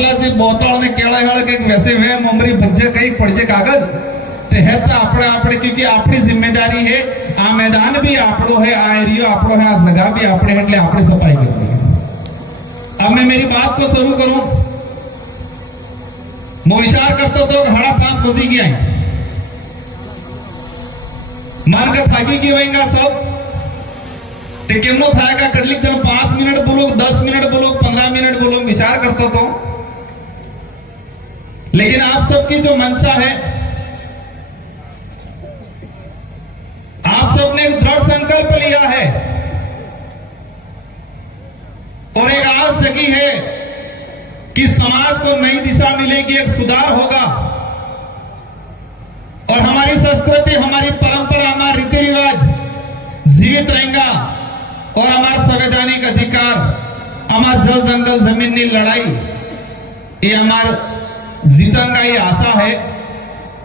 કેટલા છે બોતળ અને કેળા ગળ કે વैसे वे મમરી ભજ્જે કઈ પડજે કાગજ તે હેત આપણે क्योंकि આપણી जिम्मेदारी है આ मैदान भी આપણો है આ એરિયો આપણો है આ જગह भी આપણે એટલે આપણે સફાई કરવી है। अब मैं मेरी बात को शुरू करूं। मैं विचार करता तो 5:30 बजे की आई मान कर थाकी की होएगा सब ते केमो थाएगा कटलिक जन 5 मिनट बोलो 10 मिनट बोलो 15 मिनट बोलो विचार करता तो। लेकिन आप सबकी जो मंशा है आप सबने दृढ़ संकल्प लिया है और एक आस जगी है कि समाज को नई दिशा मिलेगी, एक सुधार होगा और हमारी संस्कृति हमारी परंपरा हमारे रीति रिवाज जीवित रहेगा और हमारा संवैधानिक अधिकार हमारा जल जंगल जमीन की लड़ाई ये हमारा जीतने ये आशा है।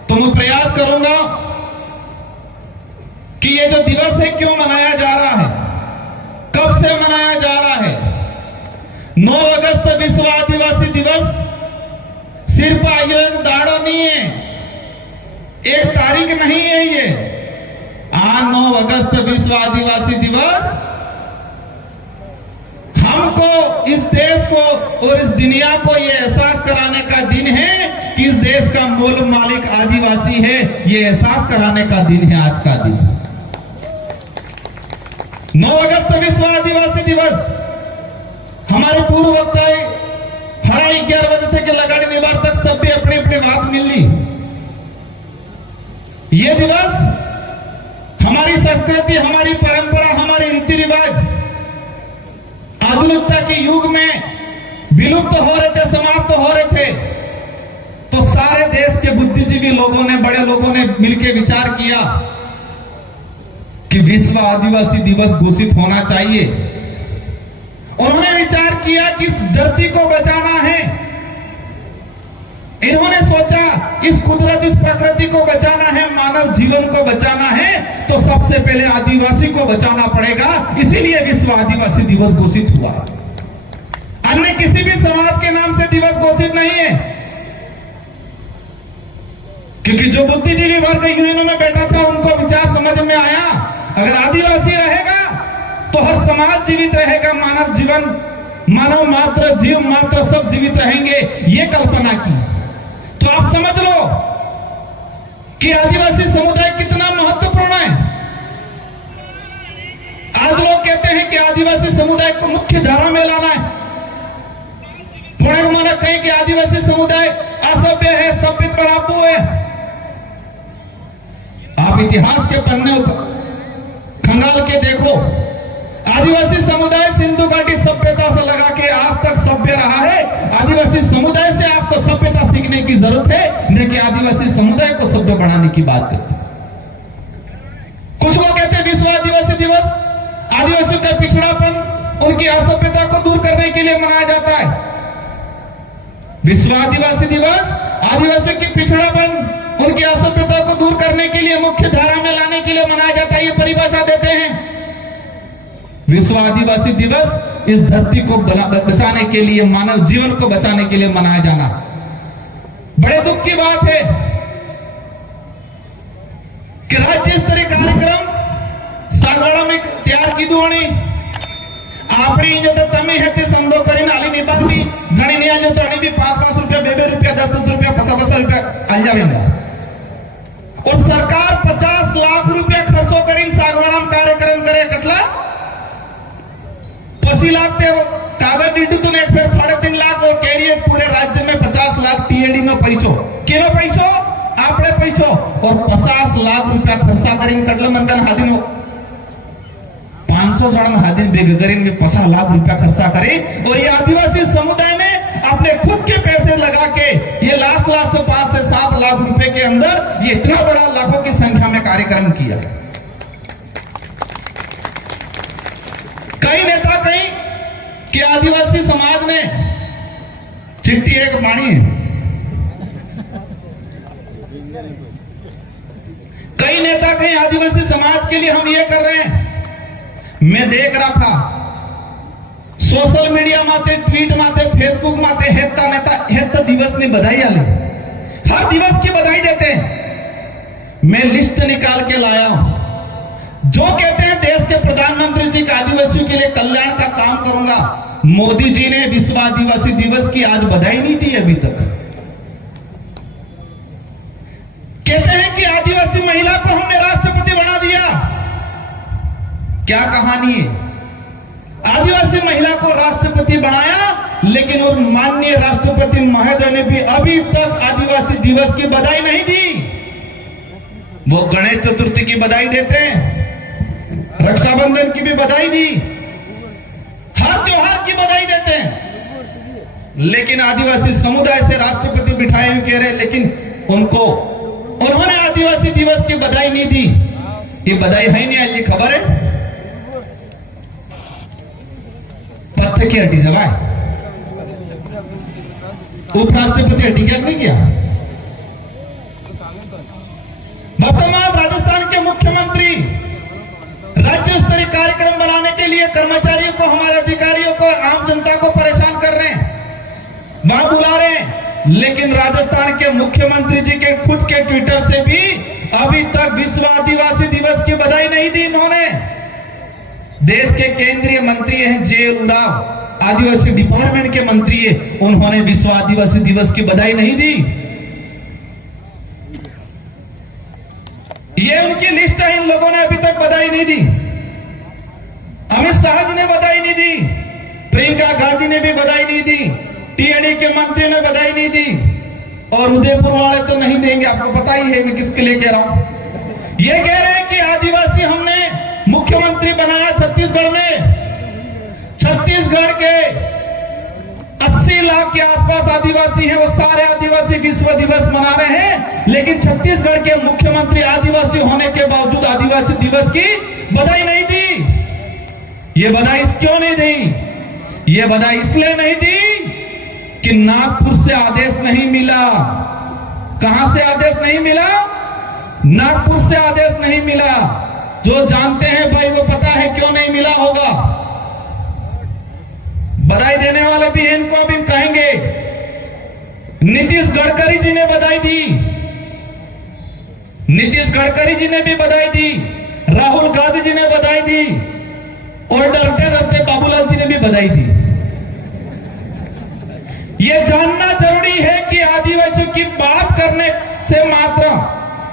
तो मैं प्रयास करूंगा कि ये जो दिवस है क्यों मनाया जा रहा है, कब से मनाया जा रहा है। 9 अगस्त विश्व आदिवासी दिवस सिर्फ आयो एक दाड़ो नहीं है, एक तारीख नहीं है ये। 9 अगस्त विश्व आदिवासी दिवस हमको इस देश को और इस दुनिया को ये एहसास कराने का दिन है कि इस देश का मूल मालिक आदिवासी है। ये एहसास कराने का दिन है आज का दिन। 9 अगस्त विश्व आदिवासी दिवस हमारे पूर्व वक्ताएं 11:30 बजे से लगाड़ी निवार तक सब भी अपनी अपनी बात मिल ली। ये दिवस हमारी संस्कृति हमारी परंपरा हमारे रीति रिवाज आधुनिकता के युग में विलुप्त हो रहे थे, समाप्त हो रहे थे। तो सारे देश के बुद्धिजीवी लोगों ने बड़े लोगों ने मिलकर विचार किया कि विश्व आदिवासी दिवस घोषित होना चाहिए। उन्होंने विचार किया कि इस धरती को बचाना है। इन्होंने सोचा इस कुदरत इस प्रकृति को बचाना है, मानव जीवन को बचाना है तो सबसे पहले आदिवासी को बचाना पड़ेगा। इसीलिए विश्व आदिवासी दिवस घोषित हुआ। अन्य किसी भी समाज के नाम से दिवस घोषित नहीं है, क्योंकि जो बुद्धिजीवी वर्ग यूएनओ में बैठा था उनको विचार समझ में आया अगर आदिवासी रहेगा तो हर समाज जीवित रहेगा, मानव जीवन मानव मात्र जीव मात्र सब जीवित रहेंगे, ये कल्पना की। तो आप समझ लो कि आदिवासी समुदाय कितना महत्वपूर्ण है। आज लोग कहते हैं कि आदिवासी समुदाय को मुख्य धारा में लाना है। थोड़े माना कहें कि आदिवासी समुदाय असभ्य है, सभ्य बड़ापू है। आप इतिहास के पन्ने खंगाल के देखो, आदिवासी समुदाय सिंधु घाटी सभ्यता से लगा के आज तक सभ्य रहा है। आदिवासी समुदाय से आपको सभ्यता सीखने की जरूरत है, न कि आदिवासी समुदाय को सभ्य बनाने की बात करते। कुछ लोग कहते हैं विश्व आदिवासी दिवस आदिवासियों का पिछड़ापन उनकी असभ्यता को दूर करने के लिए मनाया जाता है। विश्व आदिवासी दिवस आदिवासियों की पिछड़ापन उनकी असभ्यता को दूर करने के लिए मुख्य धारा में लाने के लिए मनाया जाता है, ये परिभाषा देते हैं। विश्व आदिवासी दिवस इस धरती को बचाने के लिए मानव जीवन को बचाने के लिए मनाया जाना बड़े दुख की बात है कि राज्य स्तरीय कार्यक्रम सागवाड़ा में तैयार की दुआणी आपणी जो तमी है ते संदो करीने आली निभावी जणी ने आलो तो अणी भी 5-5 रुपया 2-2 रुपया 10-10 रुपया 50-50 रुपया आ जावेगा और सरकार 50 लाख रुपया खर्चो करीने सागवाड़ा में कार्यक्रम करे કેટલા 80 लाख ते कागज डीडू तो एक फिर 3.5 लाख और कैरियर पूरे राज्य में 50 लाख टीएडी में पैसो केनो पैसो आपने पैसो और 50 लाख रुपया खर्चा करीने કેટલા મંદન હાદીનો 500 जन हादिन बेगरिन में 50 लाख रुपया खर्चा करे और ये आदिवासी समुदाय ने अपने खुद के पैसे लगा के ये लास्ट 5 से 7 लाख रुपए के अंदर ये इतना बड़ा लाखों की संख्या में कार्यक्रम किया। कई नेता कहीं कि आदिवासी समाज ने चिट्ठी एक मानी है, कई नेता कहीं आदिवासी समाज के लिए हम ये कर रहे हैं। मैं देख रहा था सोशल मीडिया माते ट्वीट माते फेसबुक माते हेता नेता बधाई आले, हर दिवस की बधाई देते हैं। मैं लिस्ट निकाल के लाया हूं। जो कहते हैं देश के प्रधानमंत्री जी का आदिवासियों के लिए कल्याण का काम करूंगा, मोदी जी ने विश्व आदिवासी दिवस की आज बधाई नहीं दी अभी तक। कहते हैं कि आदिवासी महिला को हमने राष्ट्रपति बना दिया। क्या कहानी है? आदिवासी महिला को राष्ट्रपति बनाया, लेकिन उन माननीय राष्ट्रपति महोदय ने भी अभी तक आदिवासी दिवस की बधाई नहीं दी। वो गणेश चतुर्थी की बधाई देते हैं, रक्षाबंधन की भी बधाई दी, हर त्योहार की बधाई देते हैं, लेकिन आदिवासी समुदाय से राष्ट्रपति बिठाए हुए कह रहे, लेकिन उन्होंने आदिवासी दिवस की बधाई नहीं दी। ये बधाई है नहीं, ये खबर है? पत्थर की हड्डी जवाए उपराष्ट्रपति हड्डी क्या नहीं किया? वर्तमान राजस्थान के मुख्यमंत्री राज्य स्तरीय कार्यक्रम बनाने के लिए कर्मचारियों को, हमारे अधिकारियों को, आम जनता को परेशान कर रहे हैं, वहां बुला रहे हैं, लेकिन राजस्थान के मुख्यमंत्री जी के खुद के ट्विटर से भी अभी तक विश्व आदिवासी दिवस की बधाई नहीं दी इन्होंने। देश के केंद्रीय मंत्री हैं जे उरांव, आदिवासी डिपार्टमेंट के मंत्री है, उन्होंने विश्व आदिवासी दिवस की बधाई नहीं दी। ये उनकी लिस्ट है, इन लोगों ने अभी तक बधाई नहीं दी। अमित शाह जी ने बधाई नहीं दी, प्रियंका गांधी ने भी बधाई नहीं दी, टीएडी के मंत्री ने बधाई नहीं दी, और उदयपुर वाले तो नहीं देंगे। आपको पता ही है मैं किसके लिए कह रहा हूं। ये कह रहे हैं कि आदिवासी हमने मुख्यमंत्री बनाया छत्तीसगढ़ में। छत्तीसगढ़ के 80 लाख के आसपास आदिवासी हैं, वो सारे आदिवासी विश्व दिवस मना रहे हैं, लेकिन छत्तीसगढ़ के मुख्यमंत्री आदिवासी होने के बावजूद आदिवासी दिवस की बधाई नहीं दी। ये बधाई क्यों नहीं दी? ये बधाई इसलिए नहीं दी कि नागपुर से आदेश नहीं मिला। कहां से आदेश नहीं मिला? नागपुर से आदेश नहीं मिला। जो जानते हैं भाई वो पता है क्यों नहीं मिला होगा। बधाई देने वाले भी इनको भी कहेंगे। नीतीश गडकरी जी ने बधाई दी, नीतीश गडकरी जी ने भी बधाई दी, राहुल गांधी जी ने बधाई दी, और डॉक्टर बाबूलाल जी ने भी बधाई दी। ये जानना जरूरी है कि आदिवासियों की बात करने से मात्र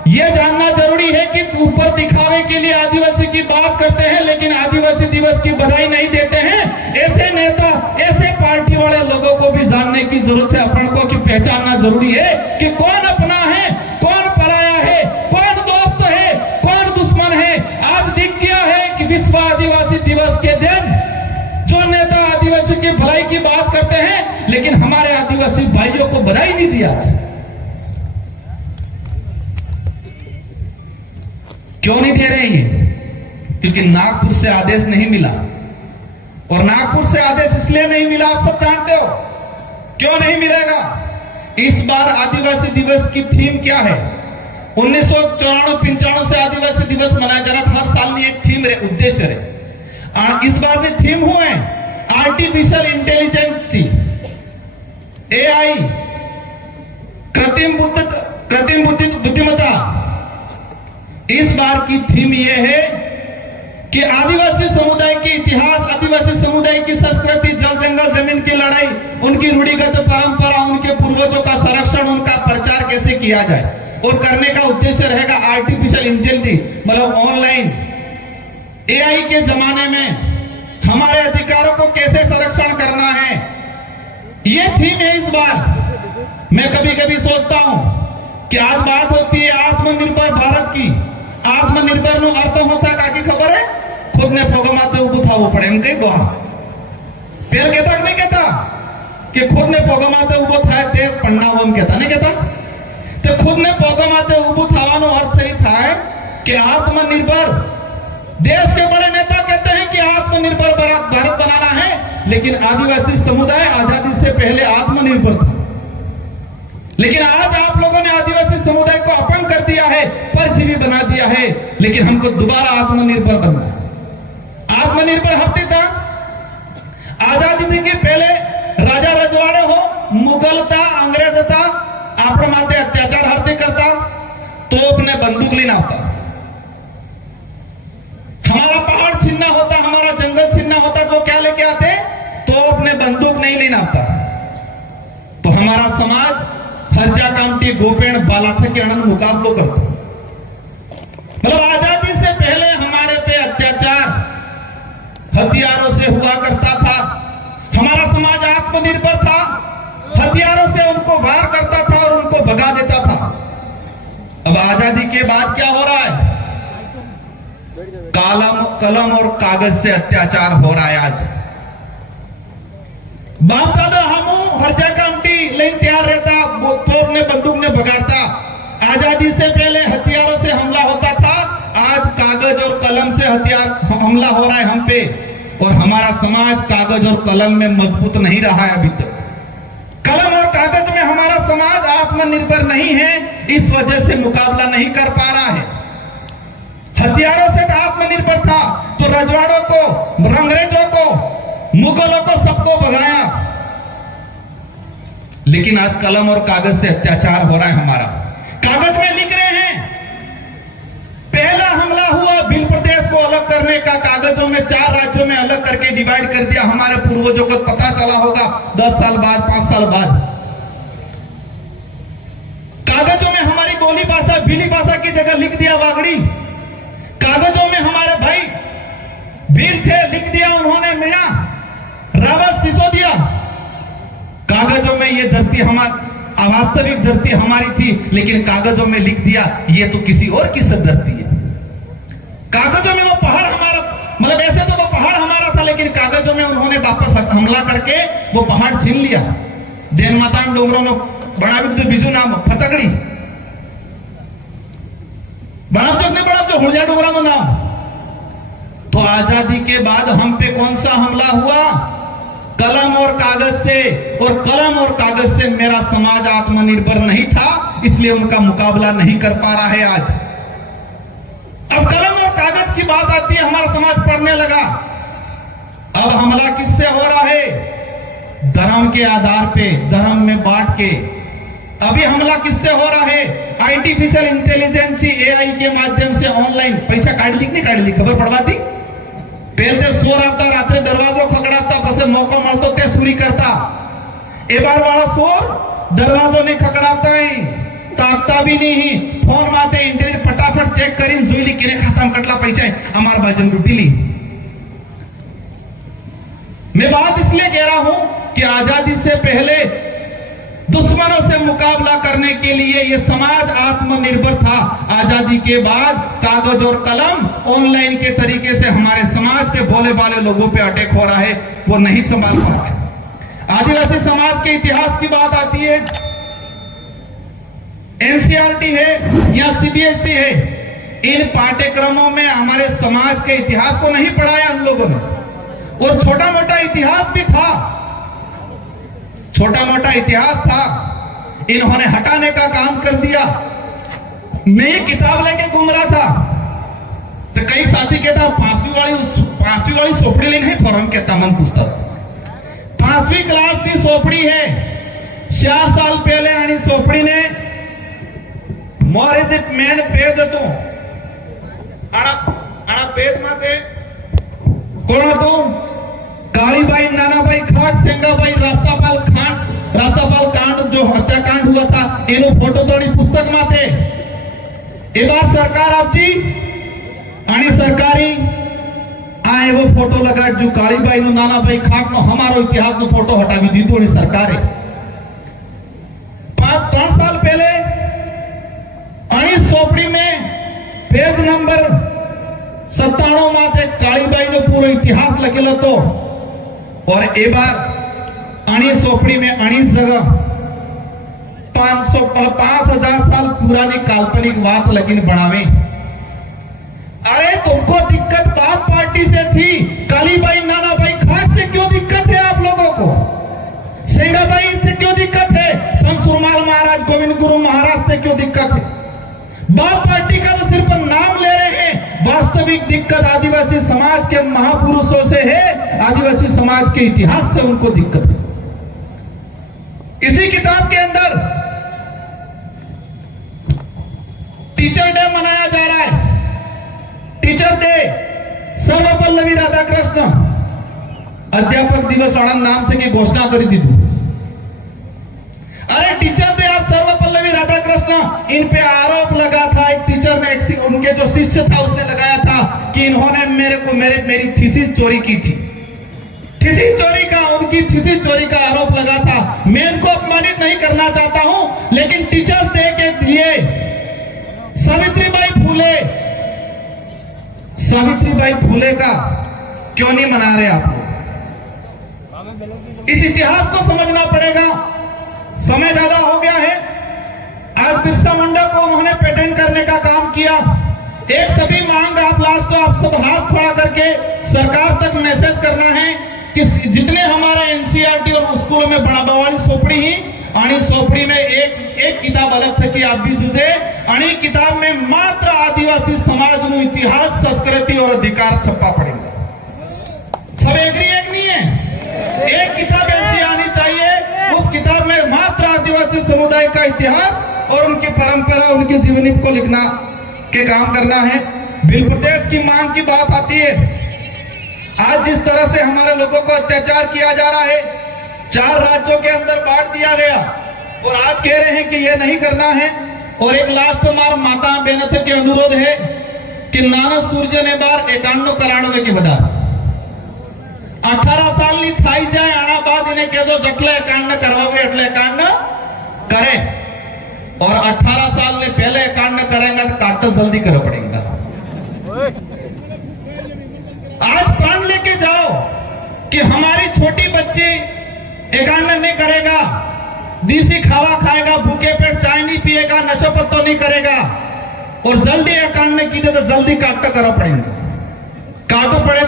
यह जानना जरूरी है कि ऊपर दिखावे के लिए आदिवासी की बात करते हैं, लेकिन आदिवासी दिवस की बधाई नहीं देते हैं। ऐसे नेता, ऐसे पार्टी वाले लोगों को भी जानने की जरूरत है, अपन को कि पहचानना जरूरी है कि कौन अपना है, कौन पराया है, कौन दोस्त है, कौन दुश्मन है। आज दिख गया है कि विश्व आदिवासी दिवस के दिन जो नेता आदिवासी की भलाई की बात करते हैं, लेकिन हमारे आदिवासी भाइयों को बधाई नहीं दिया। क्यों नहीं दे रहे हैं? क्योंकि नागपुर से आदेश नहीं मिला, और नागपुर से आदेश इसलिए नहीं मिला, आप सब जानते हो क्यों नहीं मिलेगा। इस बार आदिवासी दिवस की थीम क्या है? 1994-95 से आदिवासी दिवस मनाया जा रहा था, हर साल एक थीम रहे, उद्देश्य रहे। इस बार भी थीम हुए आर्टिफिशियल इंटेलिजेंस, एआई, कृत्रिम बुद्धिमत्ता। इस बार की थीम यह है कि आदिवासी समुदाय के इतिहास, आदिवासी समुदाय की संस्कृति, जल जंगल जमीन की लड़ाई, उनकी रूढ़िगत परंपरा, उनके पूर्वजों का संरक्षण, उनका प्रचार कैसे किया जाए, और करने का उद्देश्य रहेगा आर्टिफिशियल इंटेलिजेंस, मतलब ऑनलाइन एआई के जमाने में हमारे अधिकारों को कैसे संरक्षण करना है। यह थीम है इस बार। मैं कभी कभी सोचता हूं कि आज बात होती है आत्मनिर्भर भारत की। आत्मनिर्भर नो अर्थ होता काकी खबर है? खुद ने प्रोग्रामाते उबो थावो पड़े एम कई बा पेल कहता कि नहीं कहता कि खुद ने प्रोग्रामाते उबो थाय ते पन्नावम कहता नहीं कहता? तो खुद ने प्रोग्रामाते उबो थावानो अर्थ ही था कि आत्मनिर्भर। देश के बड़े नेता कहते हैं कि आत्मनिर्भर भारत बनाना है, लेकिन आदिवासी समुदाय आजादी से पहले आत्मनिर्भर था। लेकिन आज आप लोगों ने आदिवासी समुदाय को अपंग कर दिया है, परजीवी बना दिया है, लेकिन हमको दोबारा आत्मनिर्भर बनना है। आत्मनिर्भर हफ्ते था, आजादी के पहले राजा रजवाड़े हो, मुगल था, अंग्रेज था, आपण माते अत्याचार हरते करता तो अपने बंदूक लेना होता, हमारा पहाड़ छीनना होता, हमारा जंगल छीनना होता तो क्या लेके आते, तो अपने बंदूक नहीं लेना होता। तो हमारा समाज हरजा कामटी गोपेण बालाठे के अणन मुकाबलो करता। मतलब आजादी से पहले हमारे पे अत्याचार हथियारों से हुआ करता था, हमारा समाज आत्मनिर्भर था, हथियारों से उनको वार करता था और उनको भगा देता था। अब आजादी के बाद क्या हो रहा है, कलम और कागज से अत्याचार हो रहा है। आज बाप दादा हम हर जगह लेन तैयार रहता, तोप ने बंदूक ने भगाड़ता। आजादी से पहले हथियारों से हमला होता था, आज कागज और कलम से हथियार हमला हो रहा है हम पे। और हमारा समाज कागज और कलम में मजबूत नहीं रहा है अभी तक। कलम और कागज में हमारा समाज आत्मनिर्भर नहीं है, इस वजह से मुकाबला नहीं कर पा रहा है। हथियारों से आत्मनिर्भर था तो रजवाड़ों को, अंग्रेजों को, मुगलों को सबको भगाया। लेकिन आज कलम और कागज से अत्याचार हो रहा है हमारा। कागज में लिख रहे हैं, पहला हमला हुआ भिल प्रदेश को अलग करने का, कागजों में 4 राज्यों में अलग करके डिवाइड कर दिया। हमारे पूर्वजों को पता चला होगा 10 साल बाद, 5 साल बाद। कागजों में हमारी बोली भाषा भीली भाषा की जगह लिख दिया वागड़ी। कागजों में हमारे भाई वीर थे, लिख दिया उन्होंने मीणा, रावत, सिसोदिया। कागजों में ये धरती हमारी अवास्तविक धरती हमारी थी, लेकिन कागजों में लिख दिया ये तो किसी और की सब धरती है। कागजों में वो पहाड़ हमारा, मतलब ऐसे तो वो पहाड़ हमारा था, लेकिन कागजों में उन्होंने वापस हमला करके वो पहाड़ छीन लिया। जैन माता डोंगरों में बड़ा बीजू नाम फतकड़ी, बड़ा जो हुड़िया डोंगरा में नाम। तो आजादी के बाद हम पे कौन सा हमला हुआ, कलम और कागज से। और कलम और कागज से मेरा समाज आत्मनिर्भर नहीं था, इसलिए उनका मुकाबला नहीं कर पा रहा है आज। अब कलम और कागज की बात आती है, हमारा समाज पढ़ने लगा। अब हमला किससे हो रहा है, धर्म के आधार पे, धर्म में बांट के। अभी हमला किससे हो रहा है, आर्टिफिशियल इंटेलिजेंस एआई के माध्यम से ऑनलाइन। पैसा काट ली नहीं काट ली, खबर पड़वा दी। पहले सोर आता, रात्रि दरवाजो खकड़ाता, पसे मौका મળતો તે સુરી करता। एबार वाला सोर दरवाजो नहीं खकड़ाता है, ताकता भी नहीं, फोन माते इंटेलिजेंस फटाफट चेक करी जुईली किने खाता में कटला पैसा है, हमार भाजन लूटी ली। मैं बात इसलिए कह रहा हूं कि आजादी से पहले दुश्मनों से मुकाबला करने के लिए यह समाज आत्मनिर्भर था। आजादी के बाद कागज और कलम ऑनलाइन के तरीके से हमारे समाज के भोले भाले लोगों पे अटैक हो रहा है, वो नहीं संभाल पा रहा है। आदिवासी समाज के इतिहास की बात आती है, एनसीईआरटी है या सीबीएसई है, इन पाठ्यक्रमों में हमारे समाज के इतिहास को नहीं पढ़ाया हम लोगों ने। और छोटा मोटा इतिहास भी था, छोटा मोटा इतिहास था, इन्होंने हटाने का काम कर दिया। मैं ये किताब लेके घूम रहा था तो कई साथी कहता पांचवी वाली सोपड़ी लेनी है, फॉरम कहता मन पुस्तक 5वीं क्लास की सोपड़ी है, 4 साल पहले आनी सोपड़ी ने more is it man page હતો આના પેજ માથે કોણ હતું, कालीबाई, नानाबाई खाट, सेंगाबाई, रास्तापाल कांड जो हत्याकांड हुआ था, एनो फोटो तो पुस्तक में थे। ए बार सरकार आपची आणि सरकारी आ एवो फोटो लगा जो कालीबाई नो, नानाबाई खाट नो, हमारो इतिहास नो फोटो हटावी दीधो ने सरकारे। 3 साल पहले आणि सोपड़ी में पेज नंबर 97 माथे कालीबाई नो पूरो इतिहास लखेलो तो। और ए बार अणी सोपड़ी में अणी जगह 5000 साल पुरानी काल्पनिक बात लगिन बनावे। अरे तुमको दिक्कत बाप पार्टी से थी, कालीबाई, नानाबाई खाट से क्यों दिक्कत है आप लोगों को, सेंगाबाई से क्यों दिक्कत है, संत सुरमाल महाराज, गोविंद गुरु महाराज से क्यों दिक्कत है। बाप पार्टी का तो सिर्फ नाम ले रहे हैं, वास्तविक दिक्कत आदिवासी समाज के महापुरुषों से है, आदिवासी समाज के इतिहास से उनको दिक्कत है। इसी किताब के अंदर टीचर डे मनाया जा रहा है। टीचर डे सर्वपल्लवी राधाकृष्ण अध्यापक दिवस आनंद नाम से की घोषणा कर दी थी। अरे टीचर डे आप सर्वपल्लवी राधाकृष्ण, इन पे आरोप लगा था, एक टीचर ने उनके जो शिष्य था उसने लगाया था कि इन्होंने मेरी थीसिस चोरी की थी। उनकी थीसिस चोरी का आरोप लगा था। मैं इनको अपमानित नहीं करना चाहता हूं, लेकिन टीचर्स डे के लिए सावित्रीबाई फूले का क्यों नहीं मना रहे आप लोग? इस इतिहास को समझना पड़ेगा। समय ज्यादा हो गया है। आज बिरसा मुंडा को उन्होंने पेटेंट करने का काम किया। एक सभी मांग आप सब हाथ खड़ा करके सरकार तक मैसेज करना है कि जितने हमारे एनसीईआरटी और स्कूलों में बड़ा बवाली सोपड़ी ही आणि सोपड़ी में एक किताब अलग थी कि आप भी जुझे आणि किताब में मात्र आदिवासी समाज नु इतिहास, संस्कृति और अधिकार छप्पा पड़ेगा। सब एग्री एक नहीं है। एक किताब ऐसी आनी चाहिए, उस किताब में मात्र आदिवासी समुदाय का इतिहास और उनकी परंपरा, उनकी जीवनी को लिखना के काम करना है। बिल प्रदेश की मांग की बात आती है। आज जिस तरह से हमारे लोगों को अत्याचार किया जा रहा है, 4 राज्यों के अंदर बांट दिया गया और आज कह रहे हैं कि यह नहीं करना है। और एक लास्ट मार माता बेनथ के अनुरोध है कि नाना सूर्य ने बार 91 कराणवे की बता 18 साल ની થઈ જાય આના બાદ એને કહેજો જેટલે કાંડ કરવાવે એટલે કાંડ કરે और 18 साल ने पहले कांड करेंगे तो काट जल्दी करना पड़ेगा। आज प्रण लेके जाओ कि हमारी छोटी बच्ची एकांड नहीं करेगा, देसी खावा खाएगा, भूखे पेट चाय नहीं पिएगा, नशा पत्तो नहीं करेगा और जल्दी एकांड ने की तो जल्दी काट करना पड़ेगा। काटो पड़े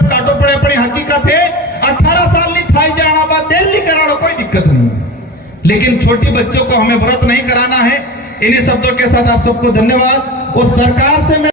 पड़ी हकीकत है। 18 साल नहीं खाई जाना बाद दिल्ली कराना कोई दिक्कत नहीं, लेकिन छोटी बच्चों को हमें व्रत नहीं कराना है। इन्हीं शब्दों के साथ आप सबको धन्यवाद। और सरकार से मैं